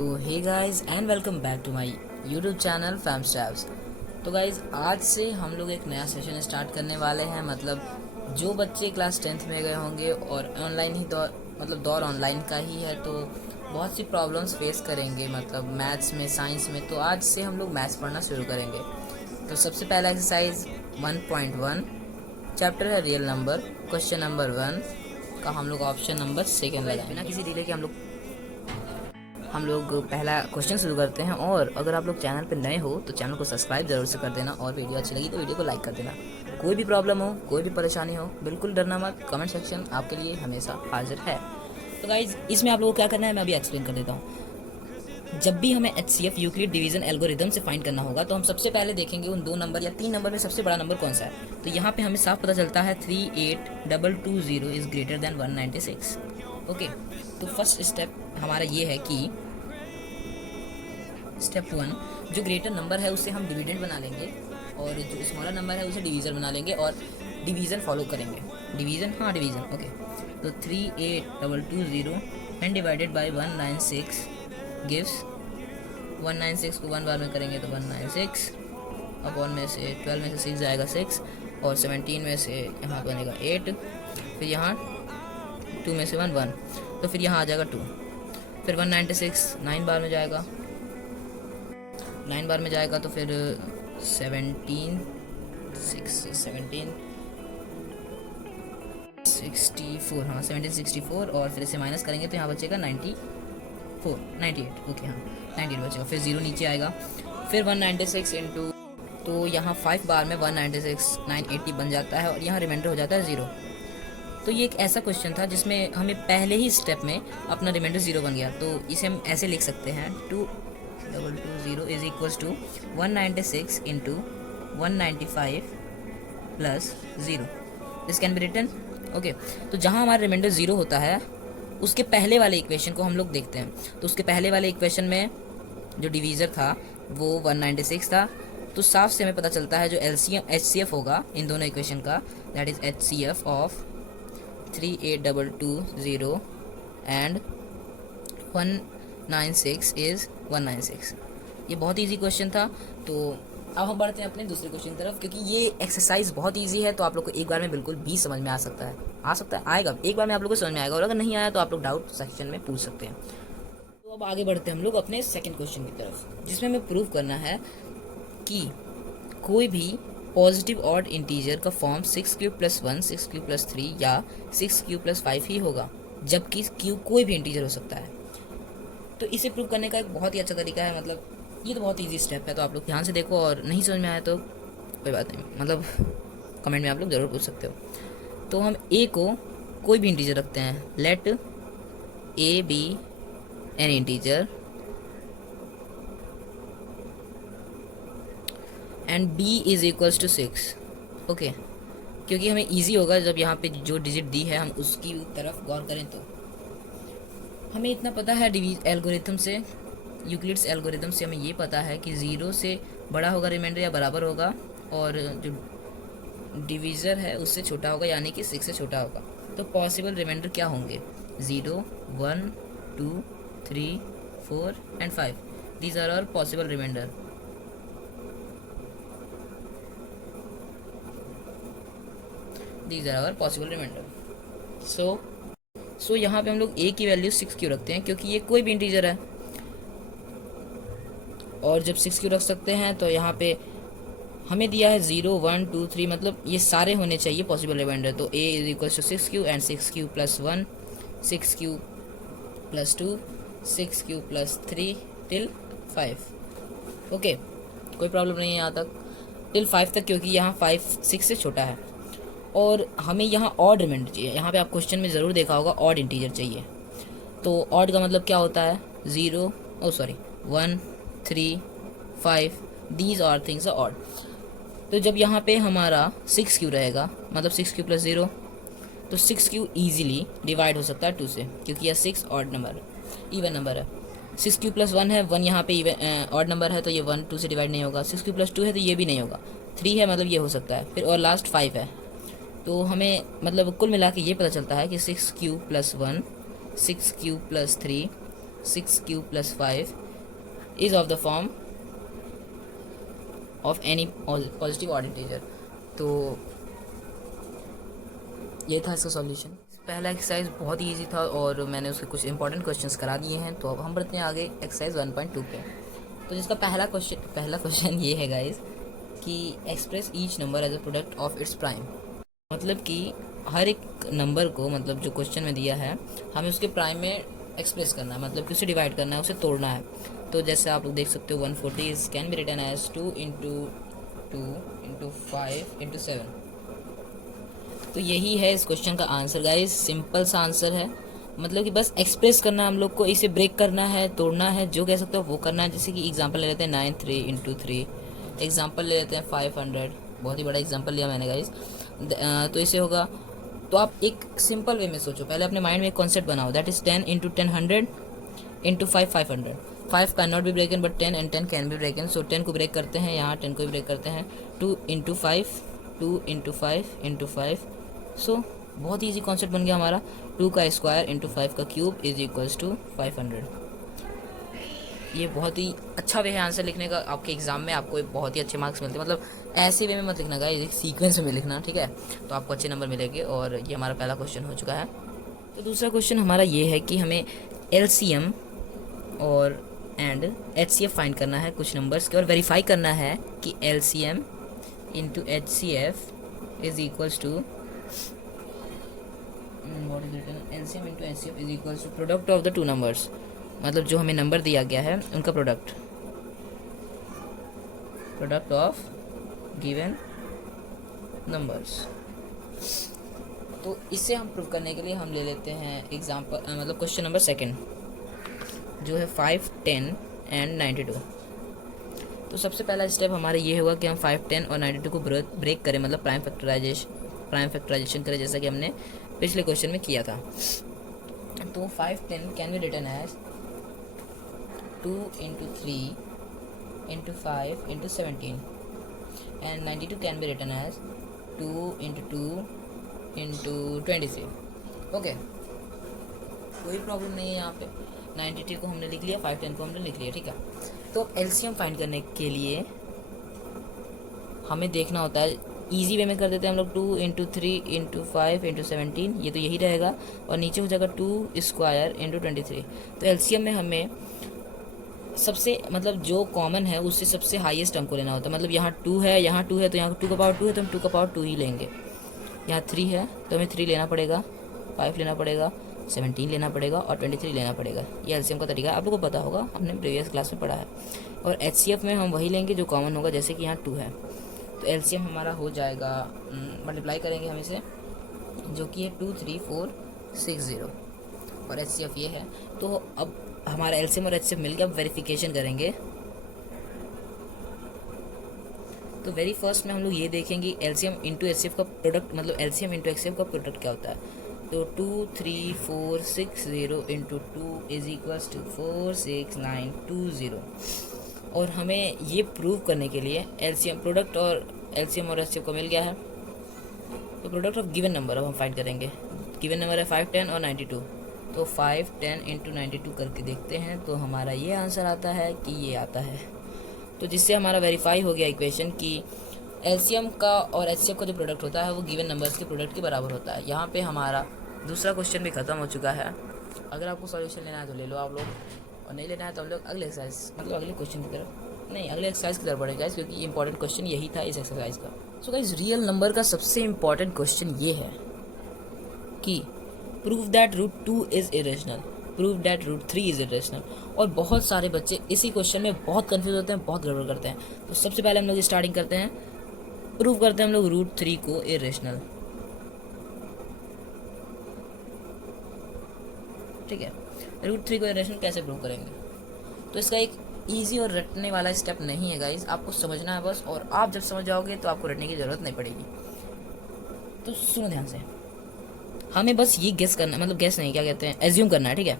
तो hey guys and welcome back to my YouTube channel fam steps. तो guys आज से हम लोग एक नया सेशन स्टार्ट करने वाले हैं। मतलब जो बच्चे क्लास 10th में गए होंगे और ऑनलाइन ही दौर ऑनलाइन का ही है, तो बहुत सी प्रॉब्लम्स फेस करेंगे मतलब मैथ्स में, साइंस में। तो आज से हम लोग मैथ्स पढ़ना शुरू करेंगे। तो सबसे पहला एक्सरसाइज 1.1 चैप्टर है रियल नंबर। क्वेश्चन नंबर 1 का हम लोग ऑप्शन नंबर सेकेंड लगाएंगे। बिना किसी डिले के हम लोग पहला क्वेश्चन शुरू करते हैं। और अगर आप लोग चैनल पर नए हो तो चैनल को सब्सक्राइब जरूर से कर देना, और वीडियो अच्छी लगी तो वीडियो को लाइक कर देना। कोई भी प्रॉब्लम हो, कोई भी परेशानी हो, बिल्कुल डरना मत। कमेंट सेक्शन आपके लिए हमेशा हाजिर है। तो गाइज इसमें आप लोगों को क्या करना है मैं अभी एक्सप्लेन कर देता हूँ। जब भी हमें HCF यूक्लिड डिवीजन एल्गोरिथम से फाइंड करना होगा तो हम सबसे पहले देखेंगे उन 2 नंबर या 3 नंबर में सबसे बड़ा नंबर कौन सा है। तो यहाँ पे हमें साफ पता चलता है 3822 इज ग्रेटर देन 196। ओके, तो फर्स्ट स्टेप हमारा ये है कि स्टेप 1 जो ग्रेटर नंबर है उससे हम डिविडेंड बना लेंगे, और जो स्मॉलर नंबर है उसे डिवीज़र बना लेंगे और डिवीज़न फॉलो करेंगे। Division okay. तो 3822 एंड डिवाइडेड बाय 196 गिव्स 196 को 1 बार में करेंगे तो 196 अपॉन में से 12 में से 6 जाएगा 6, और 17 में से यहाँ बनेगा 8, फिर यहाँ 2 में से 1, तो फिर यहाँ आ जाएगा 2। फिर 196 9 बार में जाएगा, 9 बार में जाएगा तो फिर 17 64, हाँ 1764, और फिर इसे माइनस करेंगे तो यहाँ बचेगा 98। ओके हाँ 98 बचेगा। फिर 0 नीचे आएगा, फिर 196 इंटू, तो यहाँ 5 बार में 196 980 बन जाता है, और यहाँ रिमाइंडर हो जाता है 0। तो ये एक ऐसा क्वेश्चन था जिसमें हमें पहले ही स्टेप में अपना रिमाइंडर 0 बन गया। तो इसे हम ऐसे लिख सकते हैं 2220 is equals to 196 into 195 plus 0। This can be written. Okay, तो जहाँ हमारा रिमाइंडर 0 होता है उसके पहले वाले इक्वेशन को हम लोग देखते हैं। तो उसके पहले वाले इक्वेशन में जो डिवीज़र था वो 196 था। तो साफ से हमें पता चलता है जो HCF होगा इन दोनों इक्वेशन का, that is HCF of 3822 and 196 is 196। ये बहुत इजी क्वेश्चन था। तो अब हम बढ़ते हैं अपने दूसरे क्वेश्चन की तरफ, क्योंकि ये एक्सरसाइज बहुत इजी है। तो आप लोग को एक बार में बिल्कुल भी समझ में आएगा एक बार में आप लोग को समझ में आएगा, और अगर नहीं आया तो आप लोग डाउट सेक्शन में पूछ सकते हैं। तो अब आगे बढ़ते हैं हम लोग अपने सेकंड क्वेश्चन की तरफ, जिसमें हमें प्रूव करना है कि कोई भी पॉजिटिव ऑड इंटीजर का फॉर्म 6³ + 1, 6³ + 3 या 6³ + 5 ही होगा, जबकि क्यू कोई भी इंटीजर हो सकता है। तो इसे प्रूव करने का एक बहुत ही अच्छा तरीका है। मतलब ये तो बहुत इजी स्टेप है, तो आप लोग ध्यान से देखो, और नहीं समझ में आया तो कोई बात नहीं, मतलब कमेंट में आप लोग ज़रूर पूछ सकते हो। तो हम ए को कोई भी इंटीजर रखते हैं, let a b an integer and b is equals to 6। Okay, क्योंकि हमें इजी होगा जब यहाँ पे जो डिजिट दी है हम उसकी तरफ गौर करें। तो हमें इतना पता है एल्गोरिथम से, यूक्लिड्स एल्गोरिथम से हमें ये पता है कि 0 से बड़ा होगा रिमाइंडर या बराबर होगा, और जो डिवीज़र है उससे छोटा होगा, यानी कि 6 से छोटा होगा। तो पॉसिबल रिमाइंडर क्या होंगे? 0, 1, 2, 3, 4 and 5। These are our possible reminder. So यहाँ पे हम लोग a की वैल्यू 6 क्यों रखते हैं? क्योंकि ये कोई भी इंटीजर है, और जब 6 क्यों रख सकते हैं तो यहाँ पे हमें दिया है 0, 1, 2, 3, मतलब ये सारे होने चाहिए पॉसिबल रिमाइंडर। तो a is equal to 6³ and 6³ + 1, 6³ + 2, 6³ + 3 till 5। Okay, कोई प्रॉब्लम नहीं है यहाँ तक, टिल 5 तक, क्योंकि यहाँ 5 6 से छोटा है। और हमें यहाँ ऑड रिमाइंडर चाहिए। यहाँ पे आप क्वेश्चन में ज़रूर देखा होगा ऑड इंटीजर चाहिए। तो ऑड का मतलब क्या होता है? 1, 3, 5, these are things are odd. तो जब यहाँ पे हमारा 6³ रहेगा, मतलब 6³ + 0, तो 6³ ईजिली डिवाइड हो सकता है 2 से, क्योंकि यह 6 ऑड नंबर है, इवन नंबर है। 6³ + 1 है, 1 यहाँ पे ऑड नंबर है तो ये 1 2 से डिवाइड नहीं होगा। 6³ + 2 है तो ये भी नहीं होगा। 3 है मतलब ये हो सकता है, फिर और लास्ट 5 है। तो हमें मतलब कुल मिला के ये पता चलता है कि 6³ + 1, 6³ + 3 6 cube plus 5 is of the form of any positive odd integer. तो ये था इसका सॉल्यूशन। पहला एक्सरसाइज बहुत ही ईजी था और मैंने उसके कुछ इंपॉर्टेंट क्वेश्चंस करा दिए हैं। तो अब हम बढ़ते हैं आगे एक्सरसाइज 1.2 पे। तो जिसका पहला क्वेश्चन ये है गाइस कि express each number as a product of its prime. मतलब कि हर एक नंबर को, मतलब जो क्वेश्चन में दिया है, हमें उसके प्राइम में एक्सप्रेस करना है, मतलब कि उसे डिवाइड करना है, उसे तोड़ना है। तो जैसे आप लोग देख सकते हो 140 can be written as 2 into 5 into 7। तो यही है इस क्वेश्चन का आंसर गाइस। सिंपल सा आंसर है, मतलब कि बस एक्सप्रेस करना है हम लोग को, इसे ब्रेक करना है, तोड़ना है, जो कह सकते हो वो करना है। जैसे कि एग्जांपल ले लेते हैं 9 3 इंटू 3, एग्जांपल ले लेते हैं 500। बहुत ही बड़ा एग्जांपल लिया मैंने गाइस। तो इसे होगा, तो आप एक सिंपल वे में सोचो, पहले अपने माइंड में एक कॉन्सेप्ट बनाओ, that is 10 into 10 100 into 5 500। 5 can not be broken but 10 and 10 can be broken. So 10 को ब्रेक करते हैं, यहाँ 10 को भी ब्रेक करते हैं। 2 इंटू 5 2 इंटू 5 इंटू 5। सो बहुत ही ईजी कॉन्सेप्ट बन गया हमारा। 2 का स्क्वायर इंटू 5 का क्यूब इज इक्वल्स टू 500। ये बहुत ही अच्छा वे है आंसर लिखने का। आपके एग्जाम में आपको बहुत ही अच्छे मार्क्स मिलते हैं, मतलब ऐसे वे में मत लिखना गाइस, एक सीक्वेंस में लिखना, ठीक है। तो आपको अच्छे नंबर मिलेंगे। और ये हमारा पहला क्वेश्चन हो चुका है। तो दूसरा क्वेश्चन हमारा ये है कि हमें एलसीएम और एंड एचसीएफ फाइंड करना है कुछ नंबर्स के, और वेरीफाई करना है कि LCM into HCF is equals to what is written LCM into HCF is equals to product of the two numbers। मतलब जो हमें नंबर दिया गया है उनका प्रोडक्ट ऑफ गिवन नंबर्स। तो इसे हम प्रूव करने के लिए हम ले लेते हैं एग्जांपल, मतलब क्वेश्चन नंबर सेकंड जो है 5 10 एंड 92। तो सबसे पहला स्टेप हमारा ये होगा कि हम 5 10 और 92 को ब्रेक करें, मतलब प्राइम फैक्टराइजेशन करें, जैसा कि हमने पिछले क्वेश्चन में किया था। तो 5 10 can be written as 2 into 3 into 5 into 17 and 92 can be written as 2 into 2 into 23। Okay, कोई प्रॉब्लम नहीं है यहाँ पे। 92 को हमने लिख लिया, 5 10 को हमने लिख लिया, ठीक है। तो एलसीएम फाइंड करने के लिए हमें देखना होता है, इजी वे में कर देते हैं हम लोग 2 इंटू 3 इंटू 5 इंटू 17, ये तो यही रहेगा, और नीचे हो जाएगा 2 स्क्वायर इंटू 23। तो एलसीएम में हमें सबसे, मतलब जो कॉमन है उससे सबसे हाईएस्ट टर्म को लेना होता है। मतलब यहाँ 2 है, यहाँ 2 है, तो यहाँ 2 का पावर 2 है तो हम 2 का पावर 2 ही लेंगे। यहाँ 3 है तो हमें 3 लेना पड़ेगा, 5 लेना पड़ेगा, 17 लेना पड़ेगा और 23 लेना पड़ेगा। ये एलसीएम का तरीका आप लोगों को पता होगा, हमने प्रीवियस क्लास में पढ़ा है। और एचसीएफ में हम वही लेंगे जो कॉमन होगा, जैसे कि यहाँ 2 है। तो एलसीएम हमारा हो जाएगा, मल्टीप्लाई करेंगे हम इसे, जो कि है 23460 और एचसीएफ ये है। तो अब हमारा एलसीएम और एचसीएफ मिल गया। अब वेरिफिकेशन करेंगे। तो वेरी फर्स्ट में हम लोग ये देखेंगे एलसीएम इंटू एचसीएफ का प्रोडक्ट, मतलब एलसीएम इंटू एचसीएफ का प्रोडक्ट क्या होता है। तो 23460 इंटू 2 इज इक्वल्स टू 46920। और हमें ये प्रूव करने के लिए एलसीएम प्रोडक्ट और एलसीएम और एचसीएफ को मिल गया है। तो प्रोडक्ट ऑफ गिवन नंबर अब हम फाइंड करेंगे। गिवन नंबर है 5 10 और 92। तो 5 10 इंटू 92 करके देखते हैं, तो हमारा ये आंसर आता है कि ये आता है। तो जिससे हमारा वेरीफाई हो गया इक्वेशन कि एलसीएम का और एचसीएफ का जो प्रोडक्ट होता है वो गिवन नंबर्स के प्रोडक्ट के बराबर होता है। यहाँ पे हमारा दूसरा क्वेश्चन भी खत्म हो चुका है। अगर आपको सॉल्यूशन लेना है तो ले लो आप लोग, और नहीं लेना है तो हम लोग अगले एक्सरसाइज, मतलब अगले क्वेश्चन की तरफ, नहीं अगले एक्सरसाइज की तरफ बढ़ेगा, क्योंकि इंपॉर्टेंट क्वेश्चन यही था इस एक्सरसाइज का। सो गाइस, रियल नंबर का सबसे इंपॉर्टेंट क्वेश्चन ये है कि prove that root 2 is irrational, prove that root 3 is irrational. और बहुत सारे बच्चे इसी क्वेश्चन में बहुत कंफ्यूज होते हैं, बहुत गड़बड़ करते हैं। तो सबसे पहले हम लोग स्टार्टिंग करते हैं, प्रूव करते हैं हम लोग रूट 3 को इरेशनल, ठीक है। रूट 3 को इरेशनल कैसे प्रूव करेंगे? तो इसका एक ईजी और रटने वाला स्टेप नहीं है गाइज, आपको समझना है बस, और आप जब समझ जाओगे तो आपको रटने की ज़रूरत नहीं पड़ेगी। तो सुनो ध्यान से, हमें बस ये गेस करना है, मतलब गेस नहीं, क्या कहते हैं, एज्यूम करना है, ठीक है,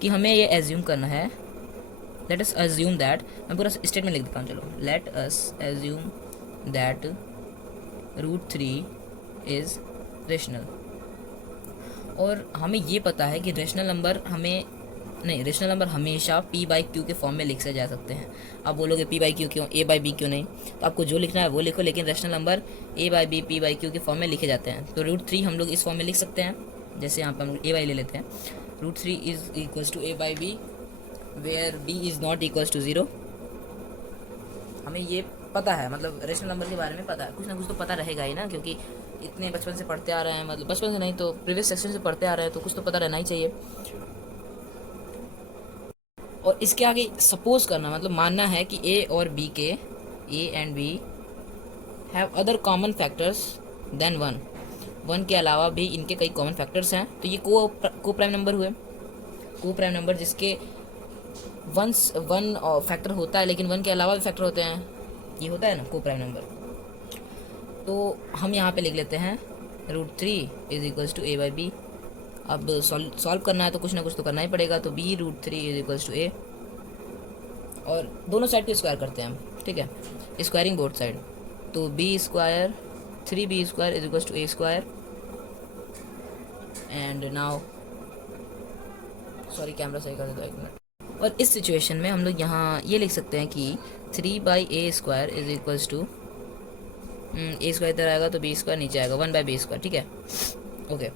कि हमें ये एज्यूम करना है। लेट अस एज्यूम दैट, मैं पूरा स्टेटमेंट लिख देता हूँ, चलो। Let us assume that root 3 is rational. और हमें ये पता है कि रेशनल नंबर हमें नहीं, रेशनल नंबर हमेशा पी बाई क्यू के फॉर्म में लिखे जा सकते हैं। आप बोलोगे पी बाई क्यू क्यों, ए बाई बी क्यों नहीं, तो आपको जो लिखना है वो लिखो, लेकिन rational number a by b p by q के फॉर्म में लिखे जाते हैं। तो √3 हम लोग इस फॉर्म में लिख सकते हैं, जैसे यहाँ पर हम ए बाई ले लेते हैं, √3 is equals to a by b where b is not equals to 0। हमें ये पता है, मतलब रेशनल नंबर के बारे में पता है, कुछ ना कुछ तो पता रहेगा ही ना, क्योंकि इतने बचपन से पढ़ते आ रहे हैं, मतलब बचपन से नहीं तो प्रीवियस सेक्शन से पढ़ते आ रहे हैं, तो कुछ तो पता रहना ही चाहिए। और इसके आगे सपोज करना मतलब मानना है कि ए और बी के, a and b have other common factors than 1 के अलावा भी इनके कई कॉमन फैक्टर्स हैं, तो ये को प्राइम नंबर हुए। को प्राइम नंबर जिसके वन फैक्टर होता है लेकिन 1 के अलावा भी फैक्टर होते हैं, ये होता है ना को प्राइम नंबर। तो हम यहाँ पे लिख लेते हैं √3 is equals to a by b. अब सॉल्व करना है तो कुछ ना कुछ तो करना ही पड़ेगा, तो b √3 इज इक्वल्स टू ए, और दोनों साइड को स्क्वायर करते हैं हम, ठीक है, स्क्वायरिंग बोथ साइड। तो b square 3b square is equals to a square, and now sorry camera सही कर दो 1 मिनट। और इस सिचुएशन में हम लोग यहाँ ये लिख सकते हैं कि 3/a square is equals to, a square इधर आएगा तो बी स्क्वायर नीचे आएगा, 1/b स्क्वायर, ठीक है, ओके।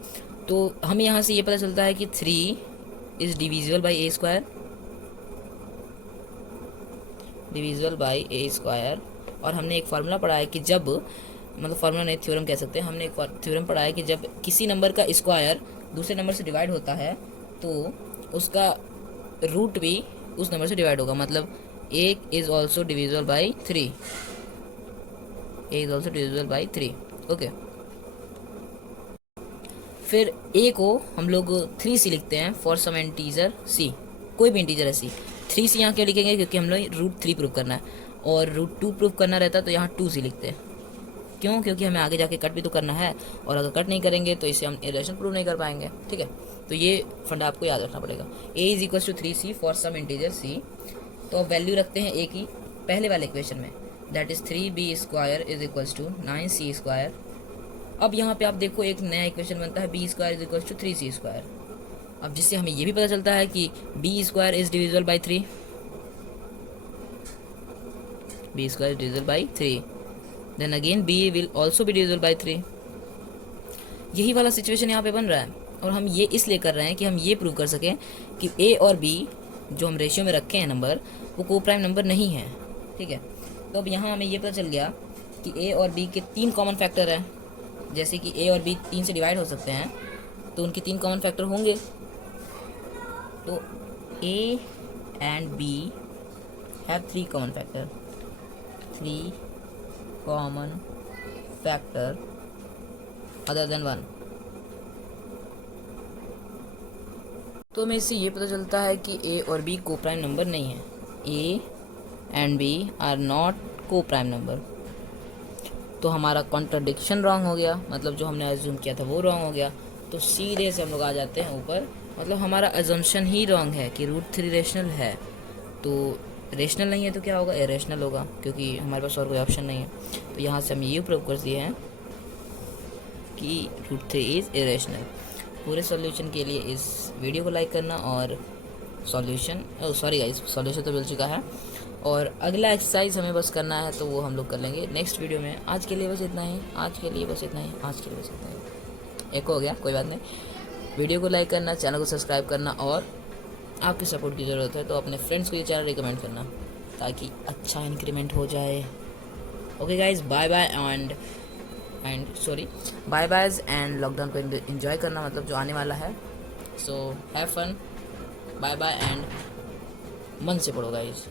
तो हमें यहाँ से ये पता चलता है कि 3 is divisible by A square, divisible by A square. और हमने एक फार्मूला पढ़ा है कि जब, मतलब फार्मूला नहीं, थ्योरम कह सकते हैं, हमने एक थ्योरम पढ़ा है कि जब किसी नंबर का स्क्वायर दूसरे नंबर से डिवाइड होता है तो उसका रूट भी उस नंबर से डिवाइड होगा, मतलब A is also divisible by 3, A is also divisible by 3, okay. फिर a को हम लोग 3c लिखते हैं फॉर सम इंटीजर c, कोई भी इंटीजर है c। 3c यहाँ क्यों लिखेंगे, क्योंकि हम लोग √3 प्रूव करना है, और √2 प्रूव करना रहता है तो यहाँ 2c लिखते हैं। क्यों, क्योंकि हमें आगे जाके कट भी तो करना है, और अगर कट नहीं करेंगे तो इसे हम इरेशन प्रूव नहीं कर पाएंगे, ठीक है। तो ये फंडा आपको याद रखना पड़ेगा। a is equals to 3c for some integer c। तो अब वैल्यू रखते हैं a की पहले वाले इक्वेशन में, that is 3b square is equals to 9c square. अब यहाँ पे आप देखो एक नया इक्वेशन बनता है b square is equal to 3c square. अब जिससे हमें ये भी पता चलता है कि b square is divisible by 3, b square is divisible by 3, then again b will also be divisible by 3। यही वाला सिचुएशन यहाँ पे बन रहा है, और हम ये इसलिए कर रहे हैं कि हम ये प्रूव कर सकें कि a और b जो हम रेशियो में रखे हैं नंबर, वो को प्राइम नंबर नहीं है, ठीक है। तो अब यहाँ हमें ये पता चल गया कि a और b के 3 कॉमन फैक्टर हैं, जैसे कि a और b 3 से डिवाइड हो सकते हैं, तो उनके 3 कॉमन फैक्टर होंगे। तो a and b have 3 common factor, 3 common factor other than 1। तो हमें इससे ये पता चलता है कि a और b को प्राइम नंबर नहीं है, a and b are not coprime number. तो हमारा कॉन्ट्रडिक्शन रॉन्ग हो गया, मतलब जो हमने एज्यूम किया था वो रॉन्ग हो गया। तो सीधे से हम लोग आ जाते हैं ऊपर, मतलब हमारा अजम्पशन ही रॉन्ग है कि √3 रेशनल है। तो रेशनल नहीं है तो क्या होगा, इरेशनल होगा, क्योंकि हमारे पास और कोई ऑप्शन नहीं है। तो यहाँ से हम ये प्रूव कर दिए हैं कि √3 इज़ इरेशनल। पूरे सॉल्यूशन के लिए इस वीडियो को लाइक करना, और सॉल्यूशन सॉरी गाइस, सॉल्यूशन तो मिल चुका है, और अगला एक्सरसाइज हमें बस करना है, तो वो हम लोग कर लेंगे नेक्स्ट वीडियो में। आज के लिए बस इतना ही, आज के लिए बस इतना ही, आज के लिए बस इतना ही। एक हो गया, कोई बात नहीं। वीडियो को लाइक करना, चैनल को सब्सक्राइब करना, और आपकी सपोर्ट की ज़रूरत है तो अपने फ्रेंड्स को ये चैनल रिकमेंड करना, ताकि अच्छा इंक्रीमेंट हो जाए। Okay guys, bye bye and sorry, bye boys and lockdown को एंजॉय करना, मतलब जो आने वाला है। So have fun, bye bye and मन से पढ़ो गाइज।